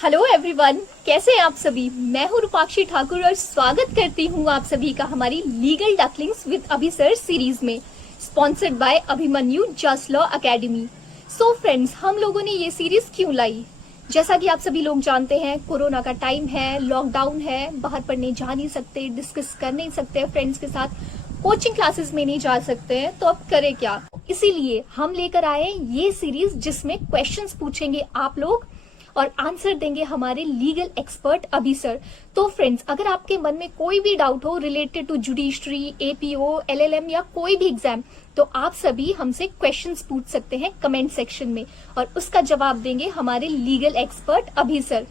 Hello everyone, कैसे हैं आप सभी। मैं हूं रूपाक्षी ठाकुर और स्वागत करती हूं आप सभी का हमारी लीगल डकलिंग्स विद अभी सर सीरीज में, sponsored by Abhimanyu just law academy. So friends, हम लोगों ने ये सीरीज क्यों लाई? जैसा कि आप सभी लोग जानते हैं, कोरोना का टाइम है, लॉकडाउन है, बाहर पढ़ने जा नहीं सकते, डिस्कस कर नहीं सकते फ्रेंड्स के साथ, कोचिंग क्लासेस में नहीं जा सकते हैं, तो अब करें क्या। इसीलिए हम लेकर आए ये सीरीज जिसमें क्वेश्चंस पूछेंगे आप लोग और आंसर देंगे हमारे लीगल एक्सपर्ट अभी सर। तो फ्रेंड्स, अगर आपके मन में कोई भी डाउट हो related to judiciary, APO, LLM या कोई भी एग्जाम, तो आप सभी हमसे क्वेश्चंस पूछ सकते हैं कमेंट सेक्शन में और उसका जवाब देंगे हमारे लीगल एक्सपर्ट अभी सर।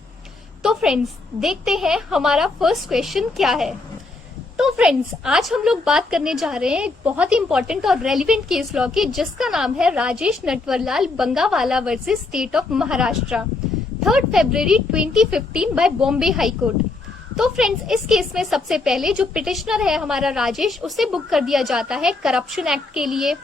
तो फ्रेंड्स, देखते हैं हमारा फर्स्ट क्वेश्चन क्या है। तो फ्रेंड्स, आज हम लोग बात करने जा रहे हैं एक बहुत ही इंपॉर्टेंट और रेलिवेंट केस लॉ की, जिसका नाम है Rajesh Natwarlal Bangawala versus state of Maharashtra, 3 फरवरी 2015 बाय बॉम्बे हाई कोर्ट। तो फ्रेंड्स, इस केस में सबसे पहले जो पिटिशनर है हमारा राजेश, उसे बुक कर दिया जाता है करप्शन एक्ट के लिए,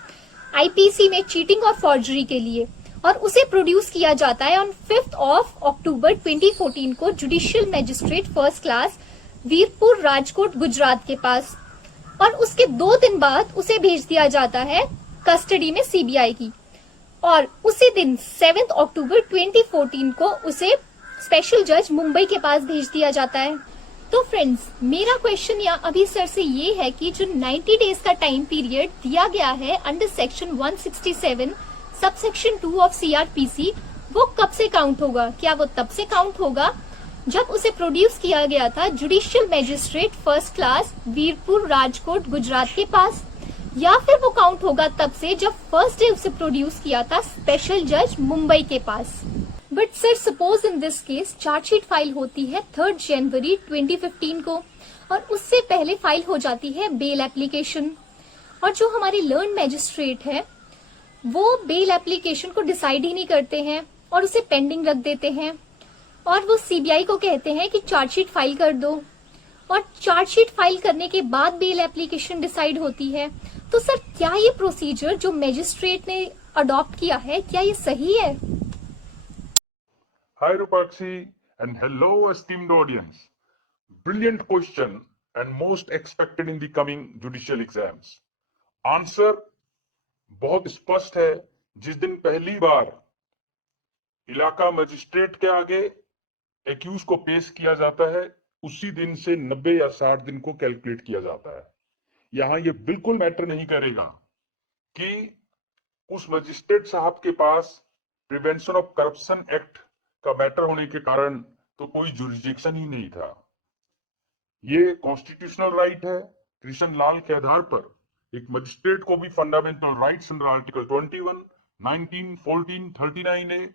आईपीसी में चीटिंग और फॉर्जरी के लिए, और उसे प्रोड्यूस किया जाता है ऑन 5 अक्टूबर 2014 को judicial magistrate first class, Veerpur, Rajkot, Gujarat के पास। और उसके 2 दिन बाद उसे भेज दिया जाता है कस्टडी में सीबीआई की, और उसी दिन 7 अक्टूबर 2014 को उसे स्पेशल जज मुंबई के पास भेज दिया जाता है। तो फ्रेंड्स, मेरा क्वेश्चन यहाँ अभी सर से ये है कि जो 90 डेज का टाइम पीरियड दिया गया है under section 167 subsection 2 of CrPC, वो कब से काउंट होगा? क्या वो तब से काउंट होगा जब उसे प्रोड्यूस किया गया था judicial magistrate first class, Veerpur, Rajkot, Gujarat के पास, या फिर वो काउंट होगा तब से जब फर्स्ट डे उसे प्रोड्यूस किया था स्पेशल जज मुंबई के पास? But sir, suppose in this case chargesheet file होती है 3 जनवरी 2015 को, और उससे पहले फाइल हो जाती है बेल एप्लीकेशन, और जो हमारे लर्न मैजिस्ट्रेट है वो बेल एप्लीकेशन को डिसाइड ही नहीं करते हैं और उसे पेंडिंग रख देते हैं, और वो सीबीआई को कहते हैं कि चार्जशीट फाइल कर दो, और चार्जशीट फाइल करने के बाद बेल एप्लीकेशन डिसाइड होती है। तो सर, क्या ये प्रोसीजर जो मैजिस्ट्रेट ने अडॉप्ट किया है, क्या ये सही है? Hi Rupakshi and hello esteemed audience. Brilliant question and most expected in the coming judicial exams. Answer बहुत स्पष्ट है। जिस दिन पहली बार इलाका मजिस्ट्रेट के आगे एक्यूज को पेश किया जाता है, उसी दिन से 90 या 60 दिन को कैलकुलेट किया जाता है। यहां ये बिल्कुल मैटर नहीं करेगा कि उस मजिस्ट्रेट साहब के पास प्रिवेंशन ऑफ करप्शन एक्ट का मैटर होने के कारण तो कोई जुरिडिक्शन ही नहीं था। ये कॉन्स्टिट्यूशनल राइट है। कृष्ण लाल के आधार पर एक मजिस्ट्रेट को भी fundamental rights under article 21, 19, 14, 39A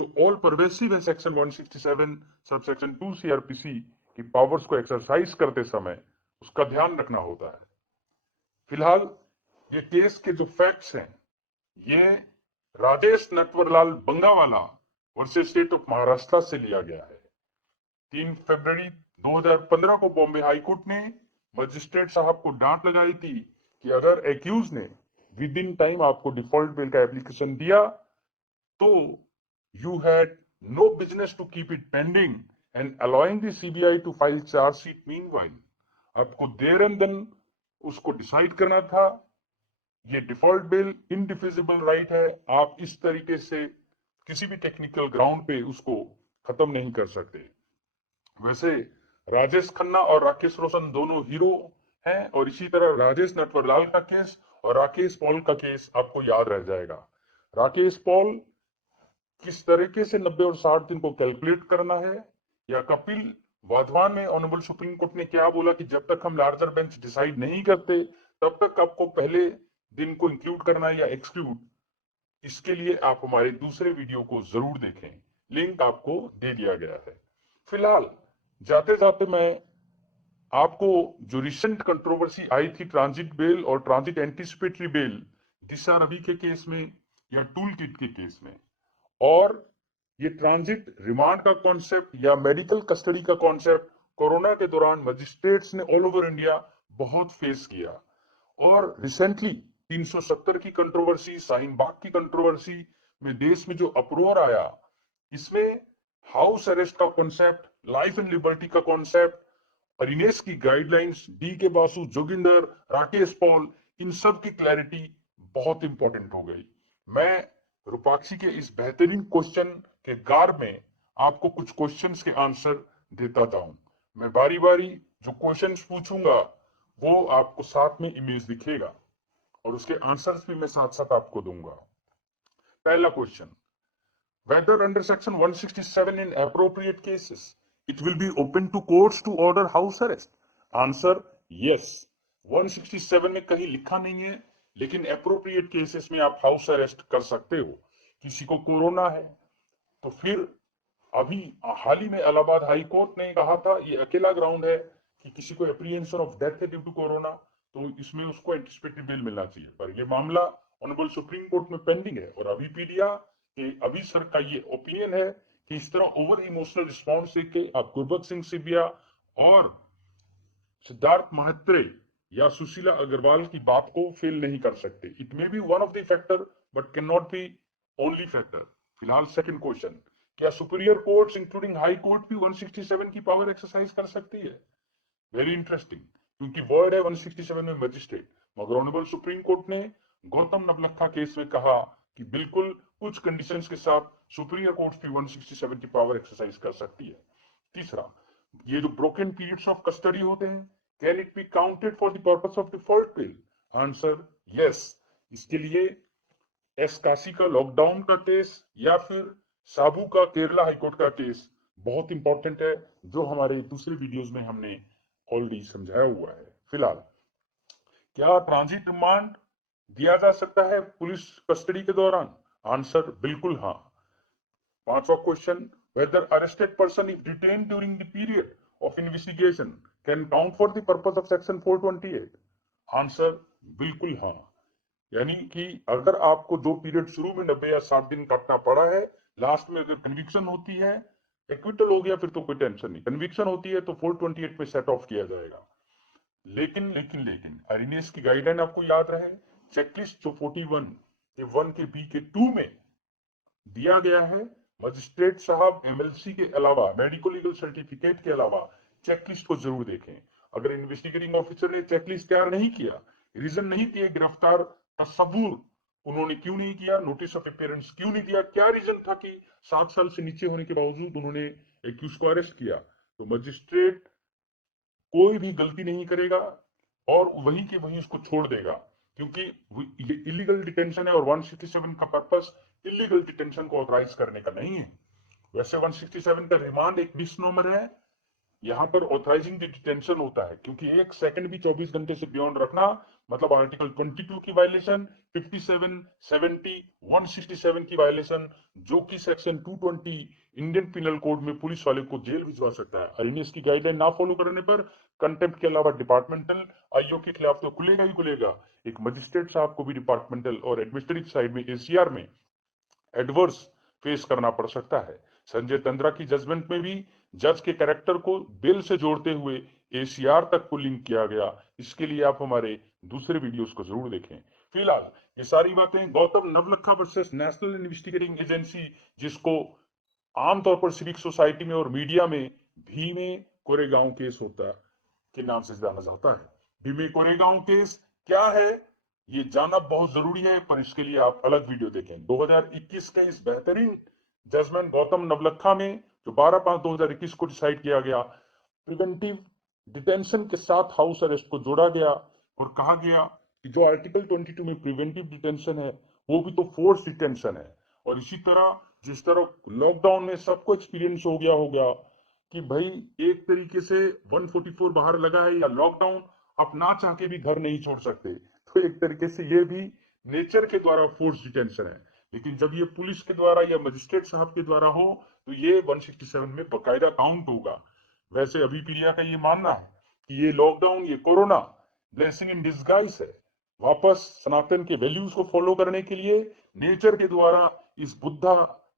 जो ऑल परवेसिव है सेक्शन 167 सबसेक्शन 2 सीआरपीसी की पावर्स को एक्सरसाइज करते समय उसका ध्यान रखना होता है। फिलहाल ये केस के जो फैक्ट्स हैं, ये Rajesh Natwarlal Bangawala versus state of Maharashtra से लिया गया है। 3 फरवरी 2015 को बॉम्बे हाईकोर्ट ने मजिस्ट्रेट साहब को डांट लगाई थी कि अगर एक्यूज ने विद इन टाइम आपको डिफॉल्ट बेल का एप्लीकेशन दिया तो you had no business to keep it pending and allowing the CBI to file chargesheet meanwhile. आपको देर एंड देन उसको डिसाइड करना था। ये डिफॉल्ट बेल इनडिफिजिबल राइट है। आप इस तरीके से किसी भी टेक्निकल ग्राउंड पे उसको खत्म नहीं कर सकते। वैसे राजेश खन्ना और राकेश रोशन दोनों हीरो हैं, और इसी तरह राजेश नटवरलाल का केस और राकेश पॉल का केस आपको याद रह जाएगा। राकेश पॉल किस तरीके से 90 और 60 दिन को कैलकुलेट करना है, या कपिल वाधवान में ऑनरेबल सुप्रीम कोर्ट ने क्या बोला कि जब तक हम लार्जर बेंच डिसाइड नहीं करते तब तक आपको पहले दिन को इंक्लूड करना है या एक्सक्लूड। इसके लिए आप हमारे दूसरे वीडियो को जरूर देखें, लिंक आपको दे दिया गया है। फिलहाल जाते जाते मैं आपको जो रिसेंट कंट्रोवर्सी आई थी ट्रांजिट बेल और ट्रांजिट एंटीसिपेटरी बेल दिशा रवि के केस में या टूल किट के केस में, और ये ट्रांजिट रिमांड का कॉन्सेप्ट या मेडिकल कस्टडी का कॉन्सेप्ट कोरोना के दौरान मजिस्ट्रेट्स ने ऑल ओवर इंडिया बहुत फेस किया। और रिसेंटली 370 की कंट्रोवर्सी, शाहीन बाग की कंट्रोवर्सी में देश में जो अप्रोर आया, इसमें हाउस अरेस्ट का कॉन्सेप्ट, लाइफ एंड लिबर्टी का कॉन्सेप्ट, अरिनेस की गाइडलाइंस, डी के बासु, जोगिंदर, राकेश पॉल, इन सब की क्लैरिटी बहुत इंपॉर्टेंट हो गई। मैं रूपाक्षी के इस बेहतरीन क्वेश्चन के गार में आपको कुछ क्वेश्चंस के आंसर देता जाऊं। मैं बारी बारी जो क्वेश्चंस पूछूंगा वो आपको साथ में इमेज दिखेगा और उसके आंसर्स भी मैं साथ साथ आपको दूंगा। पहला question, whether under section 167 in appropriate cases it will be open to courts to order house arrest? Answer, yes. 167 में कहीं लिखा नहीं है, लेकिन appropriate cases में आप हाउस अरेस्ट कर सकते हो। किसी को कोरोना है तो फिर अभी हाल ही में इलाहाबाद हाई कोर्ट ने कहा था, ये अकेला ग्राउंड है कि किसी को एप्रीहेंशन ऑफ डेथ है ड्यू टू कोरोना, तो इसमें उसको एंटिसिपेटरी बेल मिलना चाहिए। पर ये मामला ऑनरेबल सुप्रीम कोर्ट में पेंडिंग है और अभिपीडिया के अभी सर का ये ओपिनियन है कि इस तरह ओवर इमोशनल रिस्पॉन्स के आप गुरबख्श सिंह सिबिया और सिद्धार्थ महात्रे या सुशीला अग्रवाल की बात को फेल नहीं कर सकते। It may be one of the factor but can not be only factor. फिलहाल सेकंड क्वेश्चन, क्या superior courts including high court भी 167 की पावर एक्सरसाइज कर सकती है? वेरी इंटरेस्टिंग, क्योंकि वर्ड है 167 में मजिस्ट्रेट, मगर ऑनरेबल सुप्रीम कोर्ट ने गौतम नवलखा केस में कहा कि बिल्कुल कुछ कंडीशंस के साथ सुपीरियर कोर्ट्स भी 167 की पावर एक्सरसाइज कर सकती है। तीसरा, ये जो ब्रोकन पीरियड्स ऑफ कस्टडी होते हैं, can it be counted for the purpose of default bill? Answer, yes. इसके लिए एस काशी का लॉकडाउन का केस या फिर साबू का केरला हाईकोर्ट का केस बहुत इंपॉर्टेंट है, जो हमारे दूसरे वीडियोस में हमने ऑलरेडी समझाया हुआ है। फिलहाल, क्या ट्रांजिट रिमांड दिया जा सकता है पुलिस कस्टडी के दौरान? आंसर, बिल्कुल हाँ। पांचवा question, whether arrested person if detained during the period of investigation can count for the purpose of section 428? Answer, बिल्कुल हाँ। यानी कि अगर आपको जो पीरियड शुरू में 90 या 60 दिन काटना पड़ा है, लास्ट में अगर कन्विक्शन होती है, एक्विटल हो गया फिर तो कोई टेंशन नहीं, कन्विक्शन होती है तो 428 में सेट ऑफ किया जाएगा। लेकिन लेकिन लेकिन अरिनेस की गाइडलाइन आपको याद रहे, चेकलिस्ट जो 41 के 1 के बी के 2 में दिया गया है, मजिस्ट्रेट साहब एमएलसी के अलावा, मेडिको लीगल सर्टिफिकेट के अलावा चेकलिस्ट को जरूर देखें। अगर इन्वेस्टिगेटिंग ऑफिसर ने चेकलिस्ट तैयार नहीं किया, रीजन नहीं दिए, गिरफ्तार का सबूत उन्होंने क्यों नहीं किया, नोटिस ऑफ अपीयरेंस क्यों नहीं दिया, क्या रीजन था कि 7 साल से नीचे होने के बावजूद उन्होंने एक्यूज को अरेस्ट किया, तो मजिस्ट्रेट कोई भी गलती नहीं करेगा और वही के वही उसको छोड़ देगा, क्योंकि ये इलीगल डिटेंशन है और 167 का पर्पस इलीगल डिटेंशन को ऑथराइज करने का नहीं है। वैसे 167 का रिमांड एक मिसनोमर है, यहाँ पर ऑथराइजिंग द डिटेंशन होता है, क्योंकि एक सेकंड भी 24 घंटे से बियॉन्ड रखना मतलब आर्टिकल 22 की वायलेशन, 57, 70, 167 की वायलेशन, जो कि सेक्शन 220 इंडियन पिनल कोड में पुलिस वाले को जेल भिजवा सकता है। अरिनेस की गाइडलाइन ना फॉलो करने पर कंटेम्प्ट के अलावा डिपार्टमेंटल आईओ के खिलाफ तो खुलेगा ही खुलेगा, एक मजिस्ट्रेट साहब को भी डिपार्टमेंटल और एडमिनिस्ट्रेटिव साइड में एसीआर में एडवर्स फेस करना पड़ सकता है। संजय तंद्रा की जजमेंट में भी जज के कैरेक्टर को बिल से जोड़ते हुए एसीआर तक को लिंक किया गया। इसके लिए आप हमारे दूसरे वीडियोस को जरूर देखें। फिलहाल ये सारी बातें Gautam Navlakha versus national investigating agency, जिसको आमतौर पर सिविक सोसाइटी में और मीडिया में भीमे कोरेगांव केस होता के नाम से जाना जाता है। भीमे कोरेगांव केस क्या है ये जानना बहुत जरूरी है, पर इसके लिए आप अलग वीडियो देखें। 2021 के इस बेहतरीन जजमेंट गौतम नवलखा में जो 12/5/2021 को डिसाइड किया गया, प्रिवेंटिव डिटेंशन के साथ हाउस अरेस्ट को जोड़ा गया और कहा गया कि जो आर्टिकल 22 में प्रिवेंटिव डिटेंशन है वो भी तो फोर्स डिटेंशन है। और इसी तरह जिस तरह लॉकडाउन में सबको एक्सपीरियंस हो गया कि भाई एक तरीके से 144 बाहर लगा है या लॉकडाउन, आप ना चाह के भी घर नहीं छोड़ सकते, तो एक तरीके से ये भी नेचर के द्वारा फोर्स डिटेंशन है। लेकिन जब ये पुलिस के द्वारा या मजिस्ट्रेट साहब के द्वारा हो तो ये 167 में बकायदा काउंट होगा। वैसे अभिपीडिया का ये मानना है कि ये लॉकडाउन, ये कोरोना ब्लेसिंग इन डिस्गाइज है, वापस सनातन के वैल्यूज को फॉलो करने के लिए नेचर के द्वारा इस बुद्धा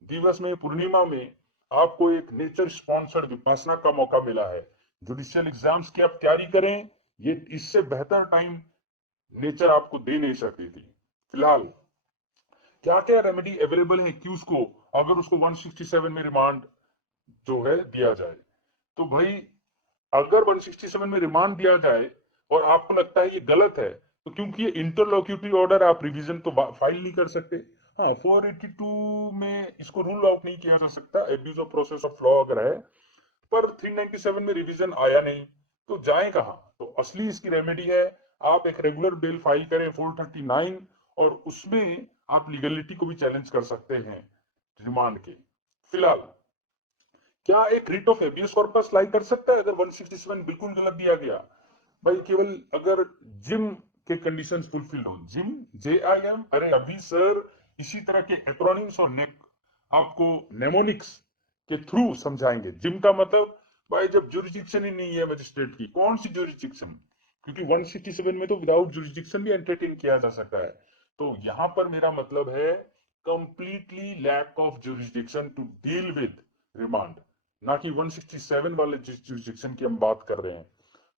दिवस में, पूर्णिमा में आपको एक नेचर स्पॉन्सर्ड विपासना का मौका मिला है। जुडिशियल एग्जाम्स की आप तैयारी करें, ये इससे बेहतर टाइम नेचर आपको दे नहीं सकती थी। फिलहाल क्या क्या रेमेडी अवेलेबल है एक्यूज को अगर उसको 167 में रिमांड जो है दिया जाए। तो भाई अगर 167 में रिमांड दिया जाए और आपको लगता है ये गलत है, तो क्योंकि ये इंटरलोक्यूटरी ऑर्डर, आप रिवीजन तो फाइल नहीं कर सकते। हाँ, 482 में इसको रूल आउट नहीं किया जा सकता, abuse of process of law अगर है, पर 397 में रिवीजन आया नहीं, तो जाए कहाँ? तो असली इसकी रेमेडी है, आप एक रेगुलर बेल फाइल करें 439, और उसमें आप लीगलिटी को भी चैलेंज कर सकते हैं रिमांड के। फिलहाल क्या एक रिट ऑफ हेबियस कॉर्पस लाई कर सकता है अगर 167 बिल्कुल गलत दिया गया? भाई केवल अगर जिम के कंडीशंस फुलफिल हो, जिम JIM, अरे अभी सर इसी तरह के एक्रोनिम्स और आपको नेमोनिक्स के थ्रू समझाएंगे। जिम का मतलब भाई जब जुरिडिक्शन ही नहीं है मजिस्ट्रेट की, कौन सी जुरिडिक्शन? क्योंकि 167 में तो विदाउट जुरिडिक्शन भी एंटरटेन किया जा सकता है। तो यहां पर मेरा मतलब है completely lack of jurisdiction to deal with remand, ना कि 167 वाले जुरिडिक्शन की हम बात कर रहे हैं।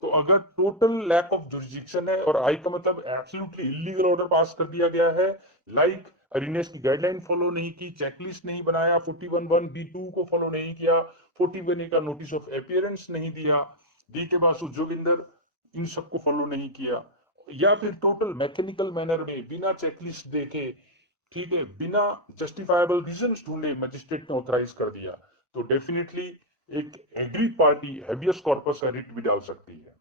तो अगर टोटल लैक ऑफ जुरिडिक्शन है, और आई का मतलब एब्सोल्युटली इलीगल ऑर्डर पास कर दिया गया है, लाइक अरीनेस की गाइडलाइन फॉलो नहीं की, चेकलिस्ट नहीं बनाया, 41(1)(b)(2 को फॉलो नहीं किया, 41A का नोटिस ऑफ अपीयरेंस नहीं दिया, डी के बासु जोगिंदर इन सबको फॉलो नहीं किया, या फिर टोटल मैकेनिकल मैनर में बिना चेकलिस्ट देखे, ठीक है, बिना जस्टिफाइबल रीजंस ढूंढे मजिस्ट्रेट ने ऑथराइज कर दिया, तो डेफिनेटली एक एग्रीड पार्टी हैबियस कॉर्पस का रिट भी डाल सकती है।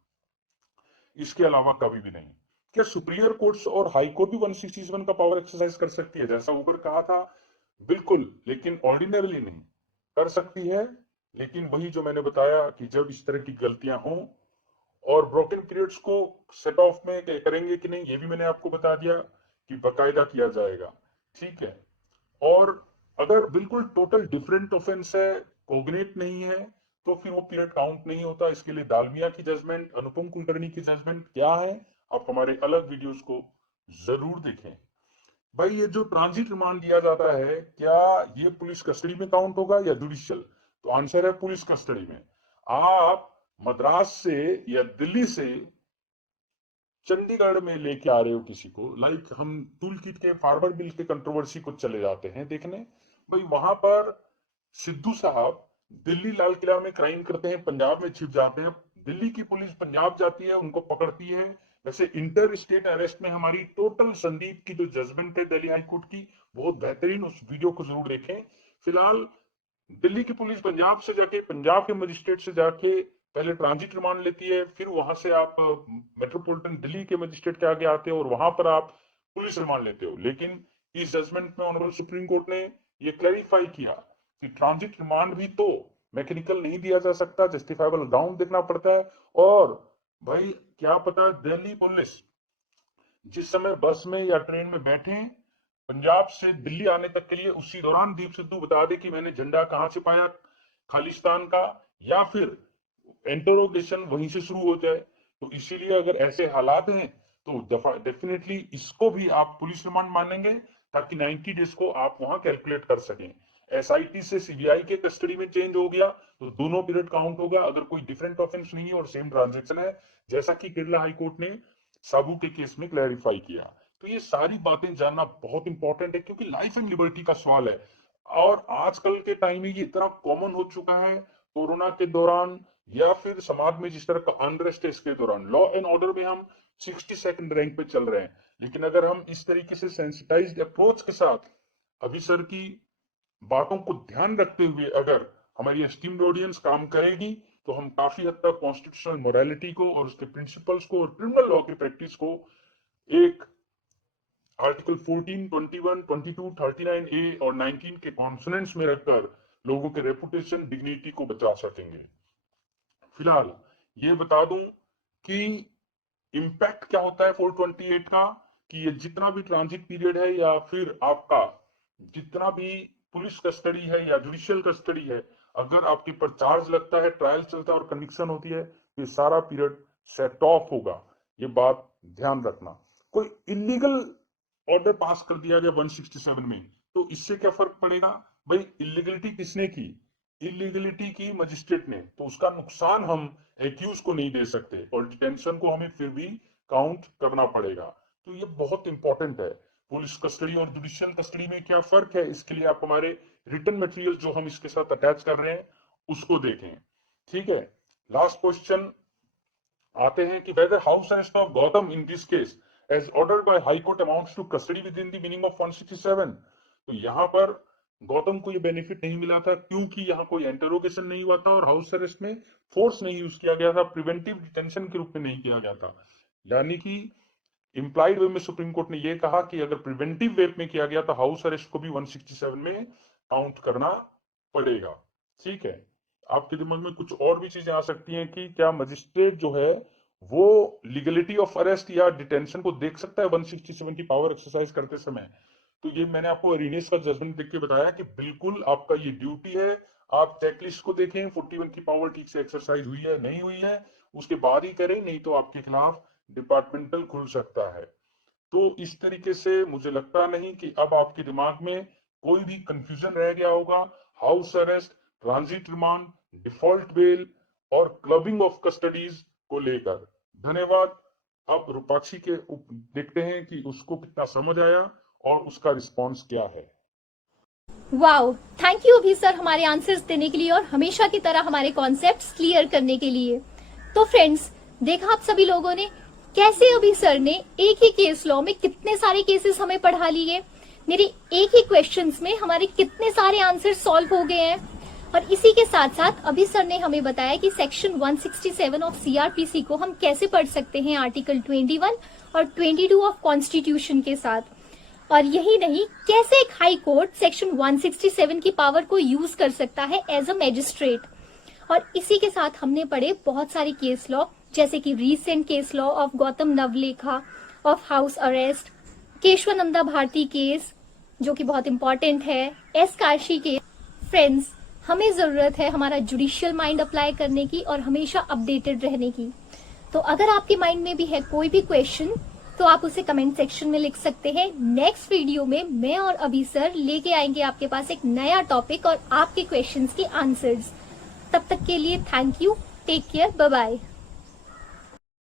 इसके अलावा कभी भी नहीं। क्या सुप्रीरियर कोर्ट्स और हाई कोर्ट भी 167 का पावर एक्सरसाइज कर सकती है, जैसा ऊपर कहा था? बिल्कुल, लेकिन ऑर्डिनरली नहीं कर सकती है। लेकिन वही जो मैंने बताया कि जब इस तरह की गलतियां हों, और ब्रोकन पीरियड्स को सेट ऑफ में करेंगे कि नहीं, ये भी मैंने आपको बता दिया कि बकायदा किया जाएगा, ठीक है। और अगर बिल्कुल टोटल डिफरेंट ऑफेंस है, कोग्नेट नहीं है, तो फिर वो पीरियड काउंट नहीं होता। इसके लिए दालमिया की जजमेंट, अनुपम कुलकर्णी की जजमेंट क्या है, आप हमारे अलग वीडियोस को जरूर देखें। भाई ये जो ट्रांजिट रिमांड दिया जाता है, क्या ये पुलिस कस्टडी में काउंट होगा या जुडिशियल? तो आंसर है पुलिस कस्टडी में। आप मद्रास से या दिल्ली से चंडीगढ़ में लेके आ रहे हो किसी को, लाइक हम टूल किट के फार्मर बिल के कंट्रोवर्सी को चले जाते हैं देखने, भाई वहां पर सिद्धू साहब दिल्ली लाल किला में क्राइम करते हैं, पंजाब में छिप जाते हैं, दिल्ली की पुलिस पंजाब जाती है, उनको पकड़ती है। वैसे इंटर स्टेट अरेस्ट में हमारी टोटल संदीप की जो जजमेंट है दिल्ली हाईकोर्ट की, बहुत बेहतरीन, उस वीडियो को जरूर देखें। फिलहाल दिल्ली की पुलिस पंजाब से जाके, पंजाब के मजिस्ट्रेट से जाके पहले ट्रांजिट रिमांड लेती है, फिर वहां से आप मेट्रोपॉलिटन दिल्ली के मजिस्ट्रेट के आगे आते हो और वहां पर आप पुलिस रिमांड लेते हो। लेकिन इस जजमेंट में ऑनरेबल सुप्रीम कोर्ट ने ये क्लैरिफाई किया कि ट्रांजिट रिमांड भी तो मैकेनिकल नहीं दिया जा सकता, जस्टिफाइबल ग्राउंड देखना पड़ता है। और भाई क्या पता दिल्ली पुलिस जिस समय बस में या ट्रेन में बैठे पंजाब से दिल्ली आने तक के लिए, उसी दौरान दीप सिद्धू बता दे कि मैंने झंडा कहां से पाया, खालिस्तान का, या फिर इंटरोगेशन वहीं से शुरू हो जाए। तो इसीलिए अगर ऐसे हालात हैं तो डेफिनेटली इसको भी आप पुलिस रिमांड मानेंगे, ताकि 90 डेज को आप वहां कैलकुलेट कर सकें। SIT से CBI के कस्टडी में चेंज हो गया तो दोनों पीरियड काउंट होगा, अगर कोई डिफरेंट ऑफेंस नहीं है और सेम ट्रांजेक्शन है, जैसा कि केरला हाईकोर्ट ने साबू के केस में क्लैरिफाई किया। तो ये सारी बातें जानना बहुत इंपॉर्टेंट है, क्योंकि लाइफ एंड लिबर्टी का सवाल है, और आजकल के टाइम में ये इतना कॉमन हो चुका है, कोरोना के दौरान या फिर समाज में जिस तरह का अनरेस्ट है इसके दौरान, लॉ एंड ऑर्डर में हम 62nd रैंक पे चल रहे हैं। लेकिन अगर हम इस तरीके से सेंसिटाइज्ड अप्रोच के साथ अभी सर की बातों को ध्यान रखते हुए अगर हमारी एस्टीम्ड ऑडियंस काम करेगी, तो हम काफी हद तक कॉन्स्टिट्यूशनल मोरालिटी को और उसके प्रिंसिपल्स को और क्रिमिनल लॉ की प्रैक्टिस को एक आर्टिकल 14, 21, 22, 39A और 19 के कॉन्सोनेंट्स में रखकर लोगों के रेपुटेशन, डिग्निटी को बचा सकेंगे। फिलहाल ये बता दूं कि इम्पैक्ट क्या होता है 428 का, कि ये जितना भी ट्रांजिट पीरियड है या फिर आपका जितना भी पुलिस कस्टडी है या जुडिशियल कस्टडी है, अगर आपके पर चार्ज लगता है, ट्रायल चलता है और कन्विक्शन होती है, तो ये सारा पीरियड सेट ऑफ होगा। ये बात ध्यान रखना। कोई इलीगल ऑर्डर पास कर दिया गया 167 में, तो इससे क्या फर्क पड़ेगा? भाई इलीगलिटी किसने की? इलीगलिटी की मजिस्ट्रेट ने, तो उसका नुकसान हम एक्यूज को नहीं दे सकते, और डिटेंशन को हमें फिर भी काउंट करना पड़ेगा। तो ये बहुत इंपॉर्टेंट है। पुलिस कस्टडी और जुडिशियल कस्टडी में क्या फर्क है, इसके लिए आप हमारे रिटन मटेरियल जो हम इसके साथ अटैच कर रहे हैं उसको देखें। ठीक है, लास्ट क्वेश्चन आते हैं कि whether house arrest of Gautam in this case as ordered by high court amounts to custody within the meaning of 167। तो यहाँ पर गौतम को ये बेनिफिट नहीं मिला था क्योंकि यहाँ कोई इंटरोगेशन नहीं हुआ था और हाउस अरेस्ट में फोर्स नहीं यूज किया गया था, प्रिवेंटिव डिटेंशन के रूप में नहीं किया गया था। यानी कि इंप्लाइड वे में सुप्रीम कोर्ट ने ये कहा कि अगर प्रिवेंटिव वे में किया गया तो हाउस अरेस्ट को भी 167 में काउंट करना पड़ेगा। ठीक है, आपके दिमाग में कुछ और भी चीजें आ सकती हैं कि क्या मजिस्ट्रेट जो है वो लीगलिटी ऑफ अरेस्ट या डिटेंशन को देख सकता है 167 की पावर एक्सरसाइज करते समय। तो ये मैंने आपको अरीनेस का जजमेंट देख के बताया कि बिल्कुल आपका ये ड्यूटी है, आप चेकलिस्ट को देखें 41 की पावर ठीक से एक्सरसाइज हुई है नहीं हुई है, उसके बाद ही करें, नहीं तो आपके खिलाफ डिपार्टमेंटल खुल सकता है। तो इस तरीके से मुझे लगता नहीं कि अब आपके दिमाग में कोई भी कंफ्यूजन रह गया होगा house arrest, transit remand, default bail और क्लबिंग ऑफ कस्टडीज को लेकर। धन्यवाद। अब रूपाक्षी के देखते हैं कि उसको कितना समझ आया और उसका रिस्पॉन्स क्या है। वाओ, थैंक यू अभी सर हमारे आंसर्स देने के लिए और हमेशा की तरह हमारे कॉन्सेप्ट्स क्लियर करने के लिए। तो फ्रेंड्स, देखा आप सभी लोगों ने कैसे अभी सर ने एक ही केस लॉ में कितने सारे केसेस हमें पढ़ा लिए, मेरे एक ही क्वेश्चंस में हमारे कितने सारे आंसर सॉल्व हो गए हैं। और इसी के साथ साथ अभी सर ने हमें बताया कि सेक्शन 167 ऑफ सीआरपीसी को हम कैसे पढ़ सकते हैं आर्टिकल 21 और 22 ऑफ कॉन्स्टिट्यूशन के साथ। और यही नहीं, कैसे एक हाई कोर्ट सेक्शन 167 की पावर को यूज कर सकता है एज अ मैजिस्ट्रेट। और इसी के साथ हमने पढ़े बहुत सारे केस लॉ, जैसे कि recent case law of Gautam Navlakha, of house arrest, Kesavananda Bharati case जो कि बहुत इंपॉर्टेंट है, एस कार्शी केस। फ्रेंड्स, हमें जरूरत है हमारा जुडिशियल माइंड अप्लाई करने की और हमेशा अपडेटेड रहने की। तो अगर आपके माइंड में भी है कोई भी क्वेश्चन तो आप उसे कमेंट सेक्शन में लिख सकते हैं। नेक्स्ट वीडियो में मैं और अभी सर लेके आएंगे आपके पास एक नया टॉपिक और आपके क्वेश्चंस के आंसर्स। तब तक के लिए thank you, take care, bye bye.